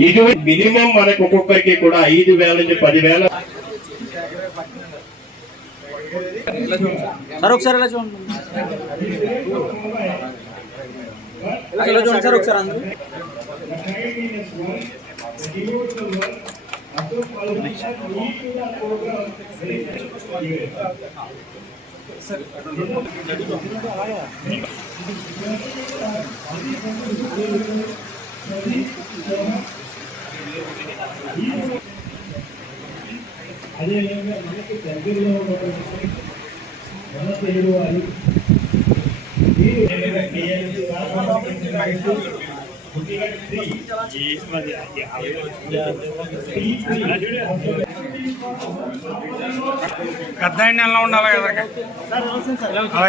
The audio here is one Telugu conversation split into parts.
ఇటువంటి మినిమం మనకు ఒక్కొక్కరికి కూడా ఐదు వేల నుంచి పదివేల సార్ ఒకసారి ఇలా చూడండి? ఇలా చూడండి సార్ ఒకసారి అందరూ? అదేవిధంగా మనకి దగ్గరలో ఉన్నటువంటి మన తెలుగు వారు పెద్ద ఎలా ఉండాలి ఎదరగా అలా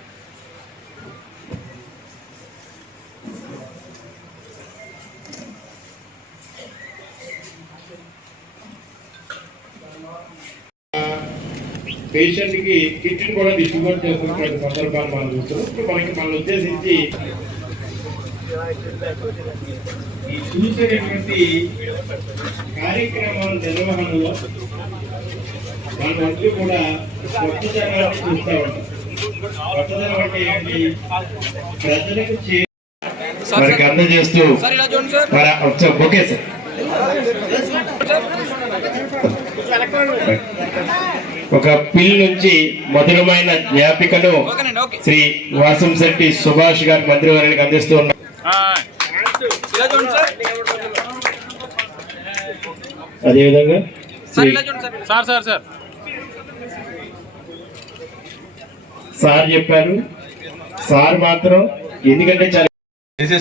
కి కిట్ కూడా డిస్ట్రిబ్యూట్ చేస్తున్నటువంటి సందర్భాలు మనం చూస్తున్నాం ఇప్పుడు మనకి మనల్ని ఉద్దేశించి ఈ చూసేటటువంటి కార్యక్రమాల నిర్వహణలో మనమందరూ కూడా కొత్తదనాన్ని చూస్తూ ఉంటాం కొత్తదనం అంటే ఏంటి ప్రజలకు చే మనకి అందజేస్తూ ఓకే సార్ ఒక పిల్ నుంచి మధురమైన జ్ఞాపికను శ్రీ వాసంశెట్టి సుభాష్ గారి మంత్రివర్యానికి అందిస్తూ ఉన్నారు. అదేవిధంగా సార్ శ్రీ ఇలా చూడండి sir. Sir sir sir. Sir చెప్పారు. సార్ మాత్రం ఎందుకంటే చాలా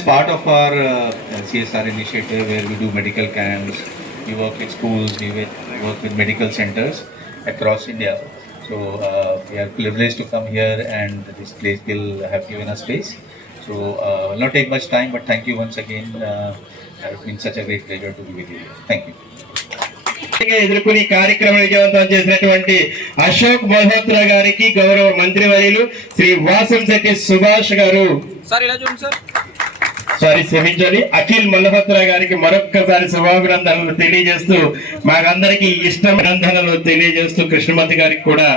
part of our uh, CSR initiative where we do medical camps, we work with schools, we with- work with medical centers. Across India. So uh, we are privileged to come here and this place will have given us space. So uh, will not take much time, but thank you once again. Uh, it's been such a great pleasure to be with you. Thank you. ఎదుర్కొని కార్యక్రమం విజయవంతం చేసినటువంటి అశోక్ మల్హోత్రా గారికి గౌరవ మంత్రివర్యులు శ్రీ వాసంశెట్టి సుభాష్ గారు సార్ ఇలా చూడండి సార్ సారీ క్షమించాలి అఖిల్ మల్హోత్రా గారికి మరొక్కసారి శుభాభినందనలు తెలియజేస్తూ మాకందరికి ఇష్టం తెలియజేస్తూ కృష్ణమతి గారికి కూడా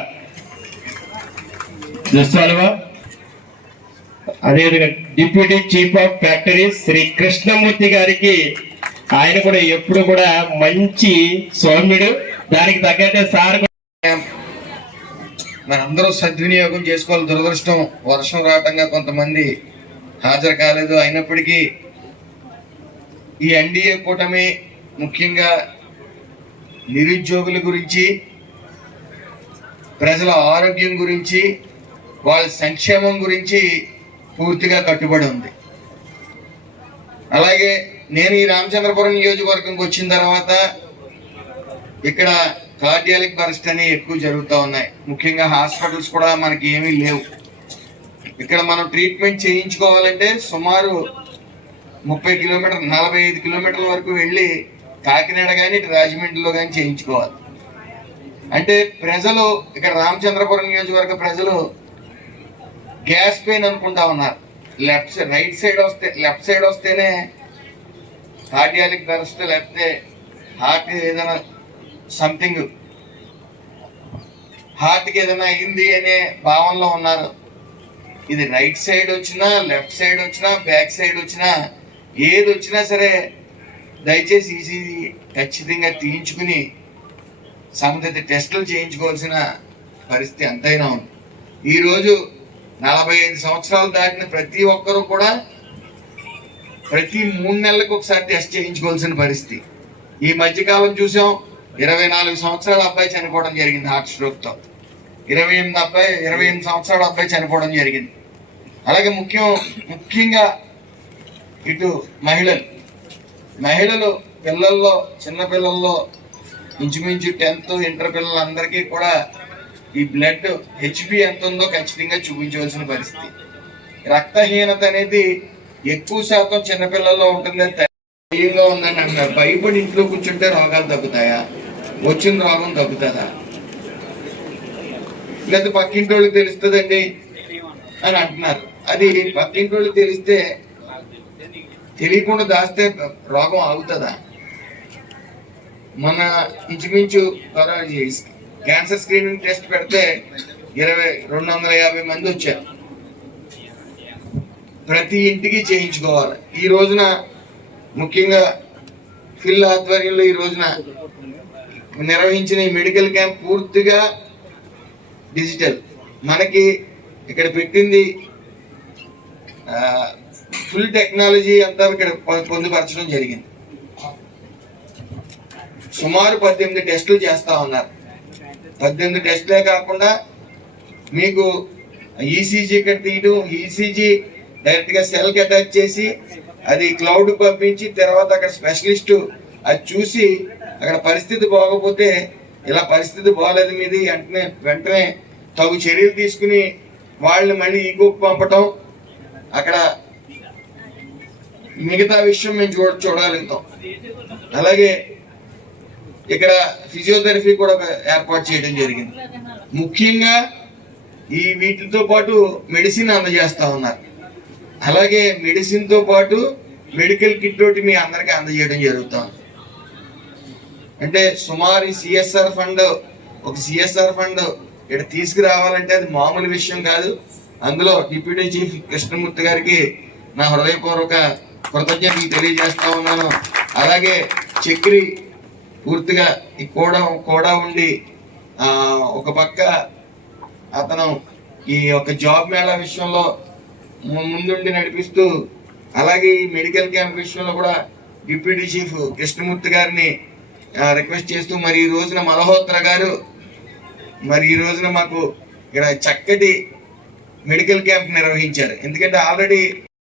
చూస్తానువా అదేవిధంగా deputy chief of factories Shri Krishnamurthy గారికి ఆయన కూడా ఎప్పుడు కూడా మంచి సౌమ్యుడు. దానికి తగ్గట్టే సార్ మనందరూ సద్వినియోగం చేసుకోవాలి. దురదృష్టం వర్షం రావటంగా కొంతమంది హాజరు కాలేదు. అయినప్పటికీ ఈ ఎన్డీఏ కూటమి ముఖ్యంగా నిరుద్యోగుల గురించి ప్రజల ఆరోగ్యం గురించి వాళ్ళ సంక్షేమం గురించి పూర్తిగా కట్టుబడి ఉంది. అలాగే నేను ఈ రామచంద్రపురం నియోజకవర్గంకి వచ్చిన తర్వాత ఇక్కడ కార్డియాలిక్ బరస్ట్ అని ఎక్కువ జరుగుతూ ఉన్నాయి. ముఖ్యంగా హాస్పిటల్స్ కూడా మనకి ఏమీ లేవు. ఇక్కడ మనం ట్రీట్మెంట్ చేయించుకోవాలంటే సుమారు ముప్పై కిలోమీటర్ నలభై ఐదు కిలోమీటర్ల వరకు వెళ్ళి కాకినాడ కానీ ఇటు రాజమండ్రిలో కానీ చేయించుకోవాలి. అంటే ప్రజలు ఇక్కడ రామచంద్రపురం నియోజకవర్గ ప్రజలు గ్యాస్ పెయిన్ అనుకుంటా ఉన్నారు. లెఫ్ట్ సైడ్ రైట్ సైడ్ వస్తే లెఫ్ట్ సైడ్ వస్తేనే కార్డియాలిక్ బరస్ట్ లేకపోతే హార్ట్ ఏదైనా సంథింగ్ హార్ట్కి ఏదైనా అయింది అనే భావనలో ఉన్నారు. ఇది రైట్ సైడ్ వచ్చినా లెఫ్ట్ సైడ్ వచ్చినా బ్యాక్ సైడ్ వచ్చినా ఏది వచ్చినా సరే దయచేసి ఈజీ ఖచ్చితంగా తీయించుకుని సంబంధిత టెస్టులు చేయించుకోవాల్సిన పరిస్థితి ఎంతైనా ఉంది. ఈరోజు నలభై ఐదు సంవత్సరాలు దాటిన ప్రతి ఒక్కరూ కూడా ప్రతి మూడు నెలలకు ఒకసారి టెస్ట్ చేయించుకోవాల్సిన పరిస్థితి. ఈ మధ్యకాలం చూసాం ఇరవై నాలుగు సంవత్సరాల అబ్బాయి చనిపోవడం జరిగింది హార్ట్ స్ట్రోక్తో. ఇరవై ఎనిమిది అబ్బాయి ఇరవై ఎనిమిది సంవత్సరాల అబ్బాయి చనిపోవడం జరిగింది. అలాగే ముఖ్యం ముఖ్యంగా ఇటు మహిళలు. మహిళలు పిల్లల్లో చిన్నపిల్లల్లో ఇంచుమించు టెన్త్ ఇంటర్ పిల్లలందరికీ కూడా ఈ బ్లడ్ హెచ్పి ఎంత ఉందో ఖచ్చితంగా చూపించవలసిన పరిస్థితి. రక్తహీనత అనేది ఎక్కువ శాతం చిన్నపిల్లల్లో ఉంటుంది భయంగా ఉందని అంటారు భయపడి ఇంట్లో కూర్చుంటే రోగాలు తగ్గుతాయా? వచ్చిన రోగం తగ్గుతుందా? లేదా పక్కింటి వాళ్ళకి తెలుస్తుందండి అని అంటున్నారు. అది పక్కింటి వాళ్ళకి తెలిస్తే తెలియకుండా దాస్తే రోగం ఆగుతుందా? మన ఇంచుమించు క్యాన్సర్ స్క్రీనింగ్ టెస్ట్ పెడితే ఇరవై రెండు వందల యాభై మంది వచ్చారు. ప్రతి ఇంటికి చేయించుకోవాలి. ఈ రోజున ముఖ్యంగా ఫిల్ ఆధ్వర్యంలో ఈ రోజున నిర్వహించిన ఈ మెడికల్ క్యాంప్ పూర్తిగా డిజిటల్. మనకి ఇక్కడ పెట్టింది ఫుల్ టెక్నాలజీ అంతా ఇక్కడ పొందుపరచడం జరిగింది. సుమారు పద్దెనిమిది టెస్టులు చేస్తా ఉన్నారు. పద్దెనిమిది టెస్టులే కాకుండా మీకు ఈసీజీ ఇక్కడ తీయడం ఈసీజీ డైరెక్ట్గా సెల్కి సెల్ అటాచ్ చేసి అది క్లౌడ్ పంపించి తర్వాత అక్కడ స్పెషలిస్టు అది చూసి అక్కడ పరిస్థితి బాగోపోతే ఇలా పరిస్థితి బాగాలేదు మీది. వెంటనే వెంటనే తగు చర్యలు తీసుకుని వాళ్ళని మళ్ళీ ఈగోకి పంపటం. అక్కడ మిగతా విషయం మేము చూడ చూడగలుగుతాం అలాగే ఇక్కడ ఫిజియోథెరపీ కూడా ఏర్పాటు చేయడం జరిగింది. ముఖ్యంగా ఈ వీటితో పాటు మెడిసిన్ అందజేస్తా ఉన్నారు. అలాగే మెడిసిన్తో పాటు మెడికల్ కిట్ తోటి మీ అందరికీ అందజేయడం జరుగుతాం అంటే సుమారు సిఎస్ఆర్ ఫండ్ ఒక సిఎస్ఆర్ ఫండ్ ఇక్కడ తీసుకురావాలంటే అది మామూలు విషయం కాదు. అందులో డిప్యూటీ చీఫ్ కృష్ణమూర్తి గారికి నా హృదయపూర్వక కృతజ్ఞతలు తెలియజేస్తా ఉన్నాను. అలాగే చక్రి పూర్తిగా ఈ కూడా కూడా ఉండి ఒక పక్క అతను ఈ యొక్క జాబ్ మేళా విషయంలో ముందుండి నడిపిస్తూ అలాగే ఈ మెడికల్ క్యాంప్ విషయంలో కూడా డిప్యూటీ చీఫ్ కృష్ణమూర్తి గారిని రిక్వెస్ట్ చేస్తూ మరి ఈ రోజున మలహోత్ర గారు మరి ఈ రోజున మాకు ఇక్కడ చక్కటి మెడికల్ క్యాంప్ నిర్వహించారు. ఎందుకంటే ఆల్రెడీ